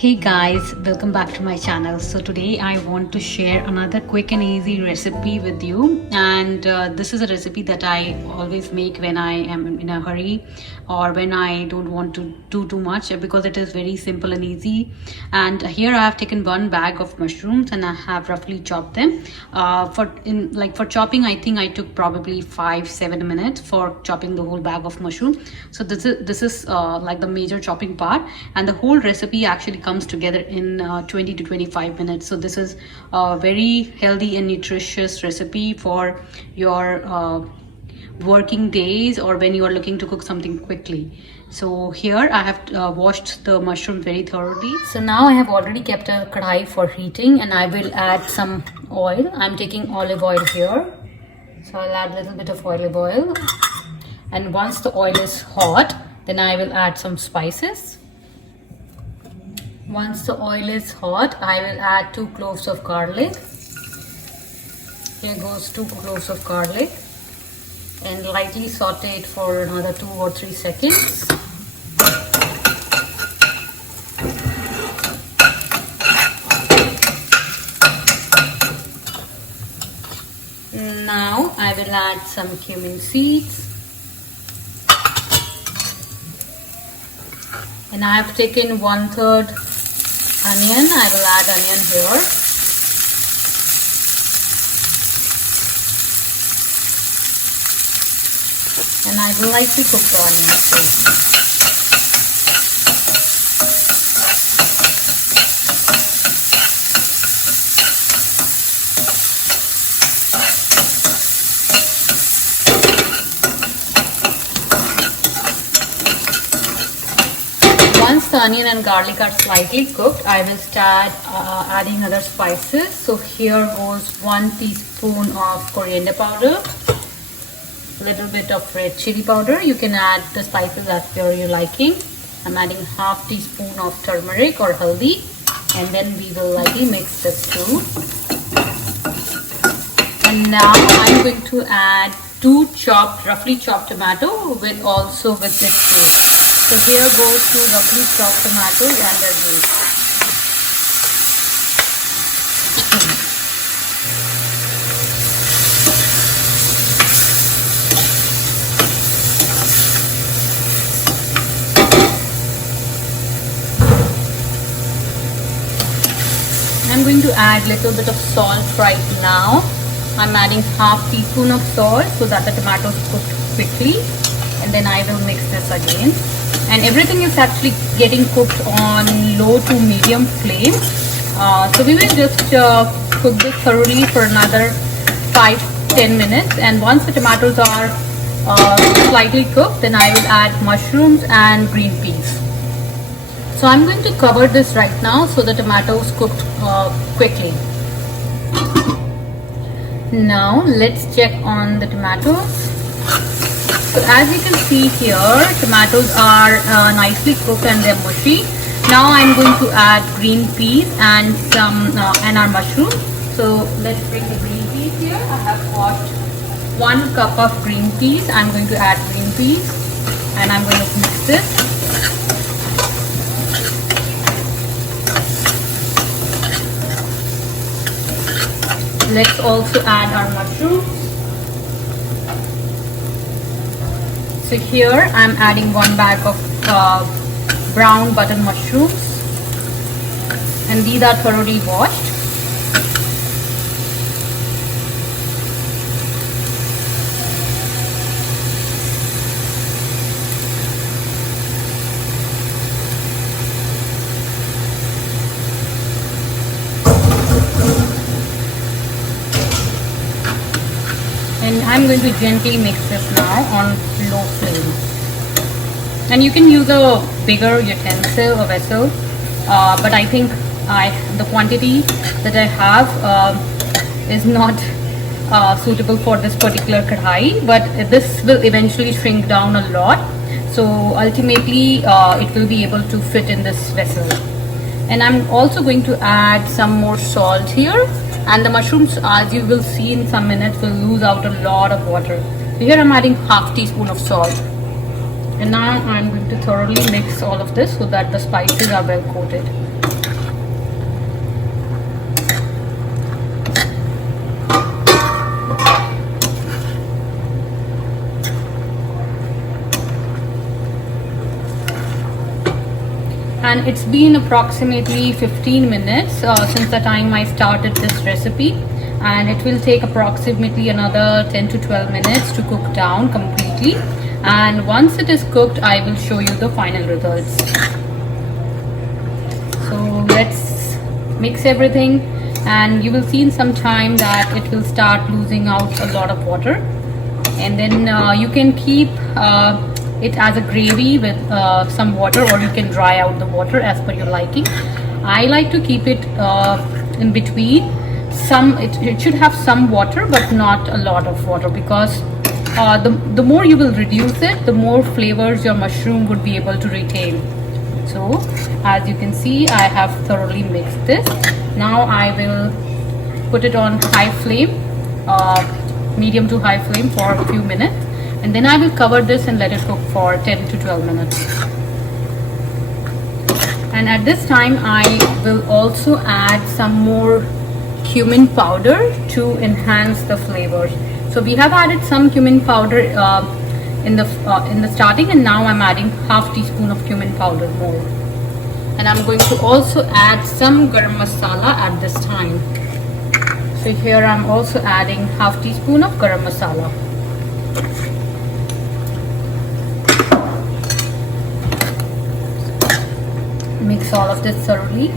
Hey guys, welcome back to my channel. So today I want to share another quick and easy recipe with you, and this is a recipe that I always make when I am in a hurry or when I don't want to do too much, because it is very simple and easy. And here I have taken one bag of mushrooms and I have roughly chopped them. For chopping, I think I took probably 5-7 minutes for chopping the whole bag of mushroom. So this is like the major chopping part, and the whole recipe actually comes together in 20 to 25 minutes. So this is a very healthy and nutritious recipe for your working days or when you are looking to cook something quickly. So here I have washed the mushroom very thoroughly. So now I have already kept a kadai for heating, and I will add some oil. I'm taking olive oil here, so I'll add a little bit of olive oil, and once the oil is hot, then I will add some spices. Once the oil is hot, I will add 2 cloves of garlic. Here goes 2 cloves of garlic, and lightly saute it for another 2 or 3 seconds. Now I will add some cumin seeds. And I have taken 1/3 onion. I will add onion here. And I will lightly cook the onion too. Once the onion and garlic are slightly cooked, I will start adding other spices. So here goes 1 teaspoon of coriander powder, a little bit of red chili powder. You can add the spices as per your liking. I'm adding ½ teaspoon of turmeric or haldi, and then we will lightly mix this too. And now I'm going to add 2 roughly chopped tomato with this juice. So here goes 2 roughly chopped tomatoes and their juice. I'm going to add little bit of salt right now. I'm adding ½ teaspoon of salt so that the tomatoes cook quickly, and then I will mix this again. And everything is actually getting cooked on low to medium flame. So we will just cook this thoroughly for another 5-10 minutes. And once the tomatoes are slightly cooked, then I will add mushrooms and green peas. So I'm going to cover this right now so the tomatoes cooked quickly. Now let's check on the tomatoes. So as you can see here, tomatoes are nicely cooked and they're mushy. Now I'm going to add green peas and our mushrooms. So let's bring the green peas here. I have got 1 cup of green peas. I'm going to add green peas, and I'm going to mix this. Let's also add our mushrooms. So here I'm adding 1 bag of brown button mushrooms, and these are thoroughly washed. And I'm going to gently mix this now on low flame. And you can use a bigger utensil or vessel, but I think the quantity that I have is not suitable for this particular kadhai, but this will eventually shrink down a lot. So ultimately it will be able to fit in this vessel. And I'm also going to add some more salt here. And the mushrooms, as you will see in some minutes, will lose out a lot of water. So here I'm adding ½ teaspoon of salt. And now I'm going to thoroughly mix all of this so that the spices are well coated. and it's been approximately 15 minutes since the time I started this recipe, and it will take approximately another 10 to 12 minutes to cook down completely. And once it is cooked, I will show you the final results. So let's mix everything, and you will see in some time that it will start losing out a lot of water, and then you can keep it as a gravy with some water, or you can dry out the water as per your liking. I like to keep it in between. It should have some water but not a lot of water, because the more you will reduce it, the more flavors your mushroom would be able to retain. So as you can see, I have thoroughly mixed this. Now I will put it on high flame, medium to high flame for a few minutes, and then I will cover this and let it cook for 10 to 12 minutes. And at this time I will also add some more cumin powder to enhance the flavors. So we have added some cumin powder in the starting, and now I'm adding half teaspoon of cumin powder more. And I'm going to also add some garam masala at this time. So here I'm also adding half teaspoon of garam masala. Mix all of this thoroughly.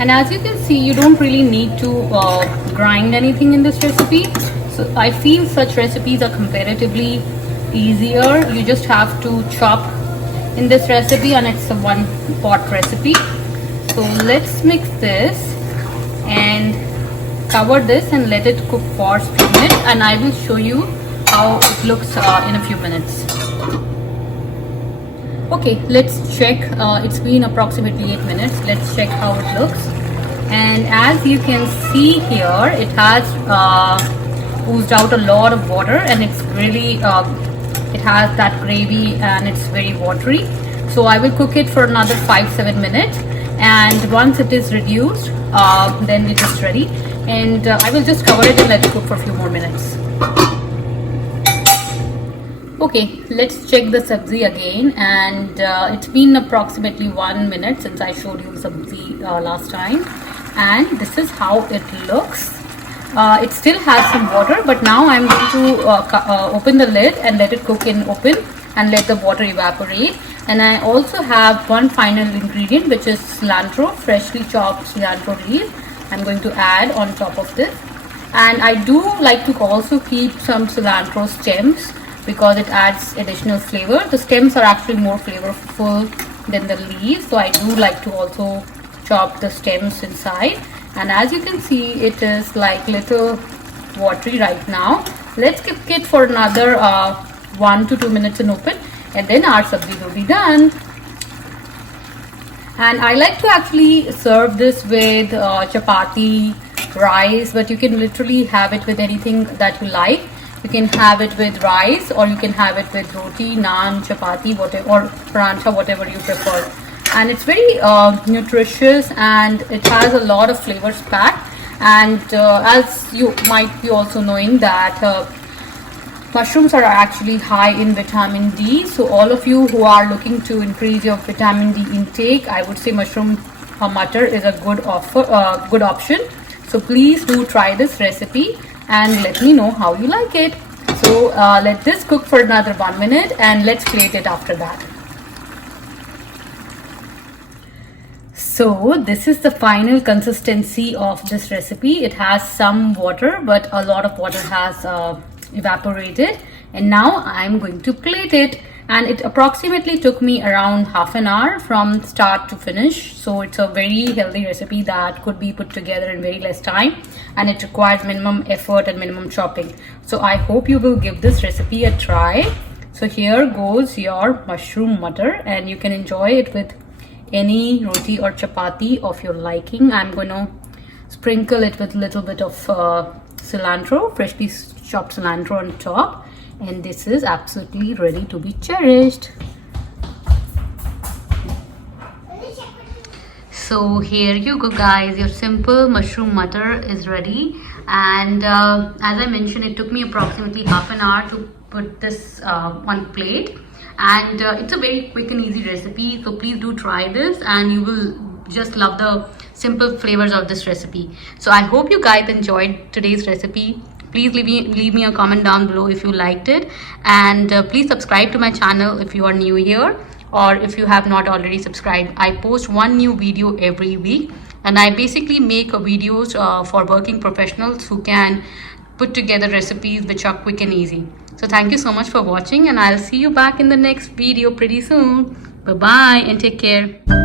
And as you can see, you don't really need to grind anything in this recipe. So I feel such recipes are comparatively easier. You just have to chop in this recipe, and it's a one pot recipe. So let's mix this and cover this and let it cook for a few minutes, and I will show you how it looks in a few minutes. Okay, let's check. It's been approximately 8 minutes. Let's check how it looks. And as you can see here, it has oozed out a lot of water, and it's really it has that gravy, and it's very watery. So I will cook it for another 5-7 minutes, and once it is reduced, then it is ready, and I will just cover it and let it cook for a few more minutes. Okay, let's check the sabzi again, and it's been approximately 1 minute since I showed you the sabzi last time, and this is how it looks. It still has some water, but now I'm going to open the lid and let it cook in open and let the water evaporate. And I also have one final ingredient, which is cilantro, freshly chopped cilantro leaves. I'm going to add on top of this, and I do like to also keep some cilantro stems, because it adds additional flavor. The stems are actually more flavorful than the leaves, so I do like to also chop the stems inside. And as you can see, it is like little watery right now. Let's keep it for another 1 to 2 minutes in open, and then our sabzi will be done. And I like to actually serve this with chapati, rice, but you can literally have it with anything that you like. You can have it with rice, or you can have it with roti, naan, chapati, whatever, or paratha, whatever you prefer. And it's very nutritious, and it has a lot of flavors packed. And as you might be also knowing that mushrooms are actually high in vitamin D. So all of you who are looking to increase your vitamin D intake, I would say mushroom mutter is a good option. So please do try this recipe and let me know how you like it. So let this cook for another 1 minute, and let's plate it after that. So this is the final consistency of this recipe. It has some water, but a lot of water has evaporated, and now I'm going to plate it. And it approximately took me around half an hour from start to finish. So it's a very healthy recipe that could be put together in very less time, and it requires minimum effort and minimum chopping. So I hope you will give this recipe a try. So here goes your mushroom mutter, and you can enjoy it with any roti or chapati of your liking. I'm going to sprinkle it with a little bit of cilantro, freshly chopped cilantro on top, and this is absolutely ready to be cherished. So here you go guys, your simple mushroom mutter is ready. And as I mentioned, it took me approximately half an hour to put this on plate. And it's a very quick and easy recipe, so please do try this and you will just love the simple flavors of this recipe. So I hope you guys enjoyed today's recipe. Please leave me a comment down below if you liked it, and please subscribe to my channel if you are new here, or if you have not already subscribed. I post one new video every week, and I basically make videos for working professionals who can put together recipes which are quick and easy. So thank you so much for watching, and I'll see you back in the next video pretty soon. Bye bye and take care.